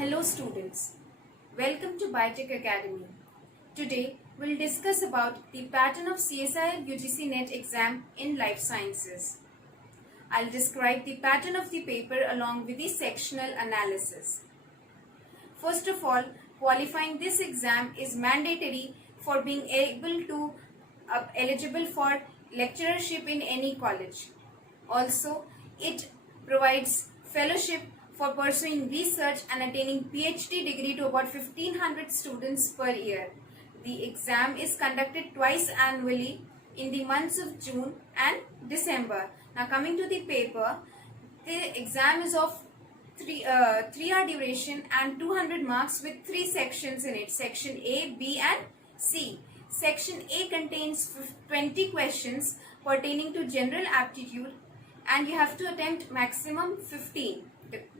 Hello students, welcome to Biotech Academy. Today we'll discuss about the pattern of CSIR UGC NET exam in life sciences. I'll describe the pattern of the paper along with the sectional analysis. First of all, qualifying this exam is mandatory for being eligible for lecturership in any college. Also, it provides fellowship for pursuing research and attaining PhD degree to about 1500 students per year. The exam is conducted twice annually in the months of June and December. Now coming to the paper, the exam is of 3 hour duration and 200 marks with 3 sections in it. Section A, B and C. Section A contains 20 questions pertaining to general aptitude and you have to attempt maximum 15.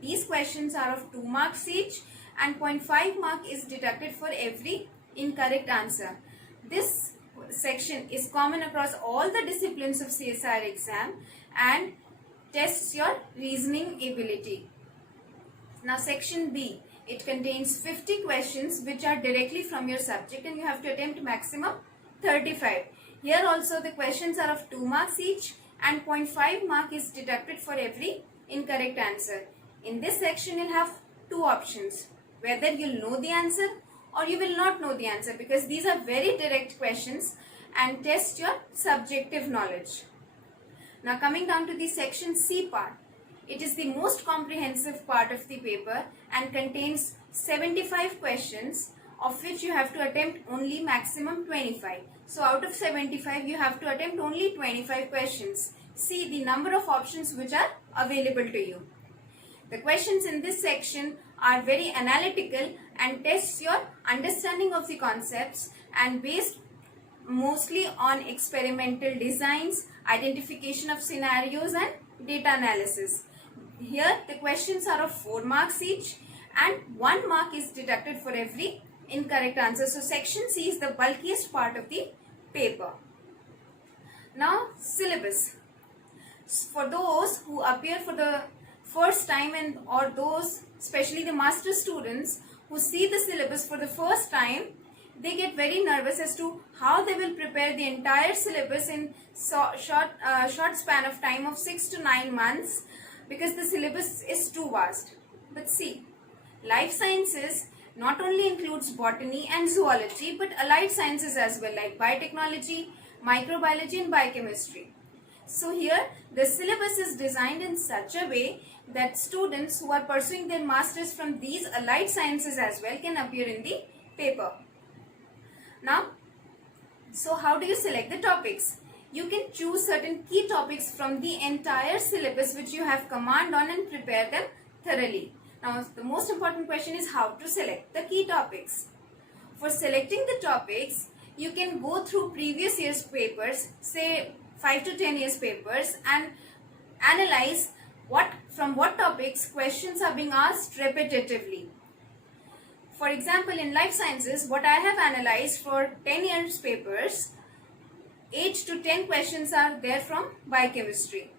These questions are of 2 marks each and 0.5 mark is deducted for every incorrect answer. This section is common across all the disciplines of CSIR exam and tests your reasoning ability. Now section B, it contains 50 questions which are directly from your subject and you have to attempt maximum 35. Here also the questions are of 2 marks each and 0.5 mark is deducted for every incorrect answer. In this section you'll have 2 options, whether you'll know the answer or you will not know the answer, because these are very direct questions and test your subjective knowledge. Now coming down to the section C part, it is the most comprehensive part of the paper and contains 75 questions, of which you have to attempt only maximum 25. So out of 75 you have to attempt only 25 questions. See the number of options which are available to you. The questions in this section are very analytical and tests your understanding of the concepts and based mostly on experimental designs, identification of scenarios and data analysis. Here the questions are of 4 marks each and 1 mark is deducted for every incorrect answer. So section C is the bulkiest part of the paper. Now syllabus. For those who appear for the first time and or those especially the master students who see the syllabus for the first time, they get very nervous as to how they will prepare the entire syllabus in short span of time of 6 to 9 months, because the syllabus is too vast. But see, life sciences not only includes botany and zoology but allied sciences as well, like biotechnology, microbiology and biochemistry. So here the syllabus is designed in such a way that students who are pursuing their masters from these allied sciences as well can appear in the paper. Now, so how do you select the topics? You can choose certain key topics from the entire syllabus which you have command on and prepare them thoroughly. Now the most important question is how to select the key topics. For selecting the topics, you can go through previous year's papers, say 5 to 10 years papers, and analyze from what topics questions are being asked repetitively. For example, in life sciences, what I have analyzed for 10 years papers, 8 to 10 questions are there from biochemistry.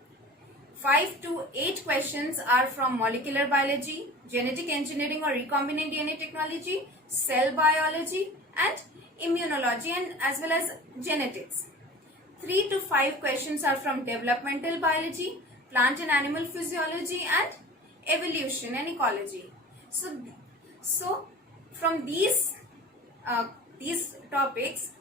5 to 8 questions are from molecular biology, genetic engineering or recombinant DNA technology, cell biology and immunology, and as well as genetics. 3 to 5 questions are from developmental biology, plant and animal physiology and evolution and ecology. So from these topics,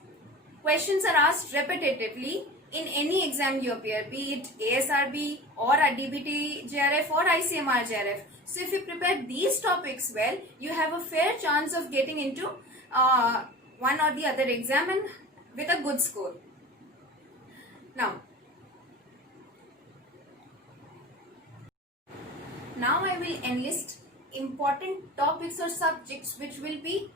questions are asked repetitively in any exam you appear, be it ASRB or a DBT JRF or ICMR JRF. So if you prepare these topics well, you have a fair chance of getting into one or the other exam and with a good score. Now I will enlist important topics or subjects which will be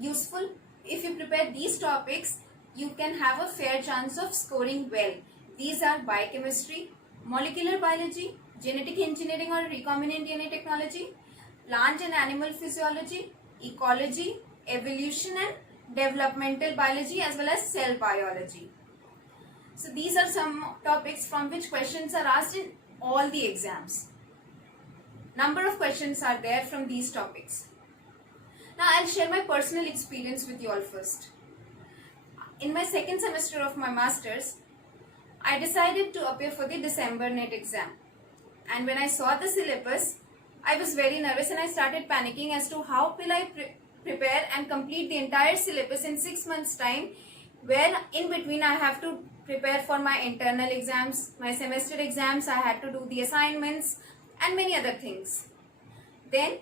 useful. If you prepare these topics, you can have a fair chance of scoring well. These are biochemistry, molecular biology, genetic engineering or recombinant DNA technology, plant and animal physiology, ecology, evolution and developmental biology as well as cell biology. So these are some topics from which questions are asked in all the exams. Number of questions are there from these topics. Now I'll share my personal experience with you all first. In my second semester of my masters, I decided to appear for the December NET exam. And when I saw the syllabus, I was very nervous and I started panicking as to how will I prepare and complete the entire syllabus in 6 months time, where in between I have to prepare for my internal exams, my semester exams, I had to do the assignments and many other things. Then,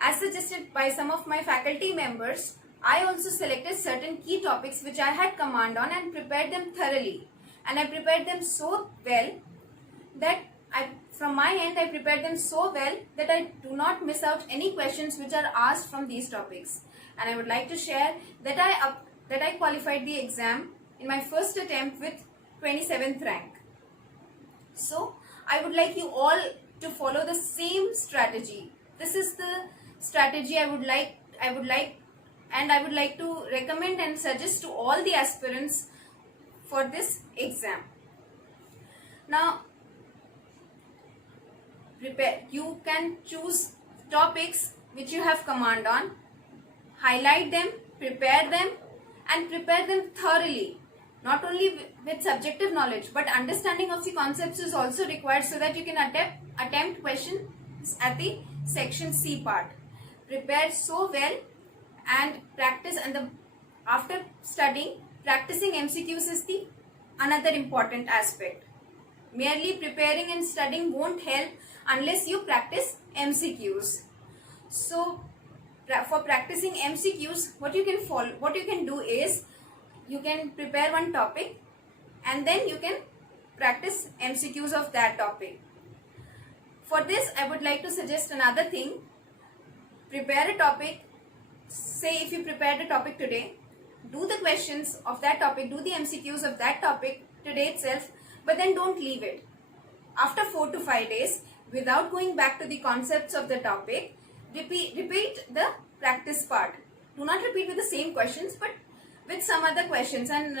as suggested by some of my faculty members, I also selected certain key topics which I had command on and prepared them thoroughly. And I prepared them so well that from my end, I prepared them so well that I do not miss out any questions which are asked from these topics. And I would like to share that I qualified the exam in my first attempt with 27th rank. So I would like you all to follow the same strategy. This is the strategy I would like to recommend and suggest to all the aspirants for this exam. Now, you can choose topics which you have command on, highlight them, prepare them and prepare them thoroughly. Not only with subjective knowledge, but understanding of the concepts is also required so that you can attempt questions at the section C part. Prepare so well and practice, and after studying, practicing MCQs is the another important aspect. Merely preparing and studying won't help unless you practice MCQs. So for practicing MCQs, what you can do is you can prepare one topic and then you can practice MCQs of that topic. For this, I would like to suggest another thing. Prepare a topic. Say if you prepared a topic today, do the questions of that topic, do the MCQs of that topic today itself, but then don't leave it. After 4 to 5 days, without going back to the concepts of the topic, repeat the practice part. Do not repeat with the same questions, but with some other questions. And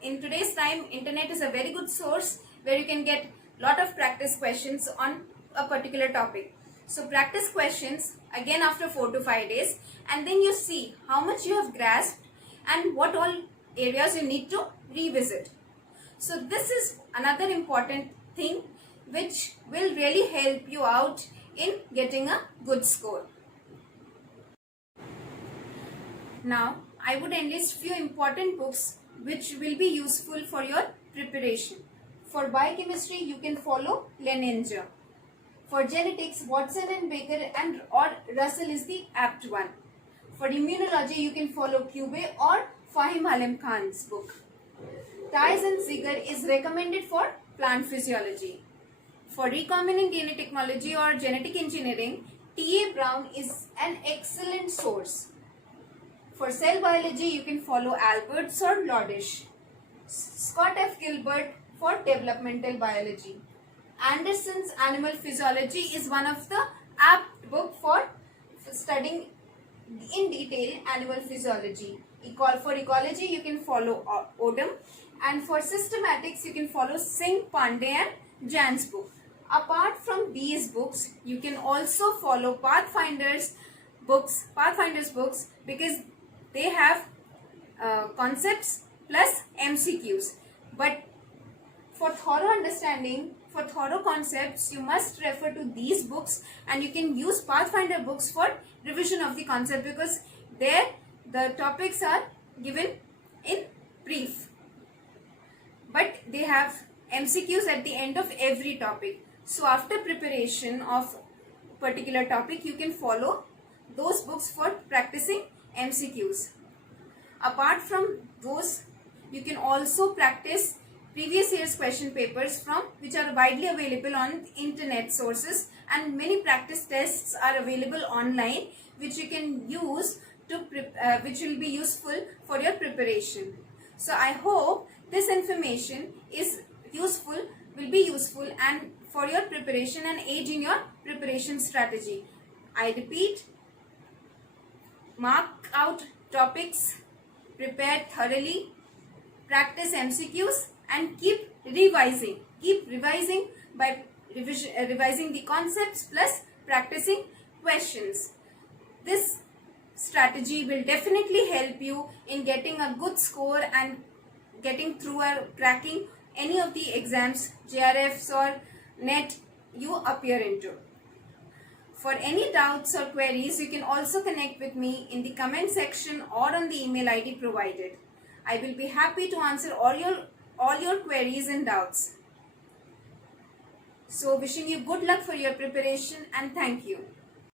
in today's time, internet is a very good source where you can get lot of practice questions on a particular topic. So practice questions again after 4 to 5 days, and then you see how much you have grasped and what all areas you need to revisit. So this is another important thing which will really help you out in getting a good score. Now, I would enlist few important books which will be useful for your preparation. For biochemistry, you can follow Leninger. For genetics, Watson and Baker or Russell is the apt one. For immunology, you can follow Cube or Fahim Halim Khan's book. Theis and Ziegler is recommended for plant physiology. For recombinant DNA technology or genetic engineering, T.A. Brown is an excellent source. For cell biology, you can follow Alberts or Lodish. Scott F. Gilbert for developmental biology. Anderson's Animal Physiology is one of the apt book for studying in detail animal physiology. For ecology, you can follow Odum, and for systematics, you can follow Singh, Pandey and Jan's book. Apart from these books, you can also follow Pathfinder's books because they have concepts plus MCQs. But for thorough understanding, for thorough concepts, you must refer to these books, and you can use Pathfinder books for revision of the concept because there the topics are given in brief. But they have MCQs at the end of every topic. So after preparation of particular topic, you can follow those books for practicing MCQs. Apart from those, you can also practice previous year's question papers which are widely available on internet sources, and many practice tests are available online which you can use which will be useful for your preparation. So I hope this information will be useful and for your preparation and aid in your preparation strategy. I repeat, mark out topics, prepare thoroughly, practice MCQs and keep revising by revising the concepts plus practicing questions. This strategy will definitely help you in getting a good score and getting through or cracking any of the exams, JRFs or NET you appear into. For any doubts or queries, you can also connect with me in the comment section or on the email ID provided. I will be happy to answer all your queries and doubts. So wishing you good luck for your preparation and thank you.